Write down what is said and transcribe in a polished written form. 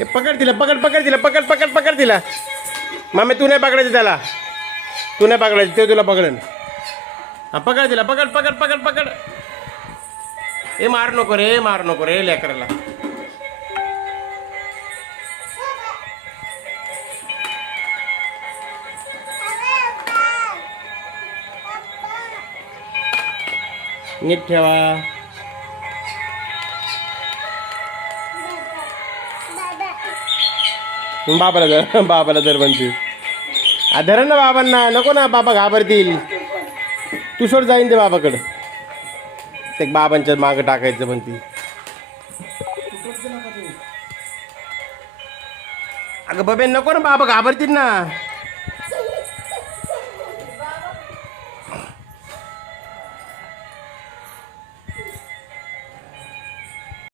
ए पकड तिला, पकड पकड तिला, पकड पकड पकड तिला. मामे तू नाही पकडायचं त्याला, तू नाही पकडायचं, ते तुला पकडन. हा पकड तिला, पकड पकड पकड पकड. ए मार नको रे, मार नको रे लेकराला. नीट ठेवा. बाबाला धर, बाबाला धर म्हणते. धर ना बाबांना, नको ना बाबा घाबरतील. तू सोड, जाईन ते बाबाकडं. ते बाबांच्या मागं टाकायचं म्हणती. अगं बबे नको ना, बाबा घाबरतील ना.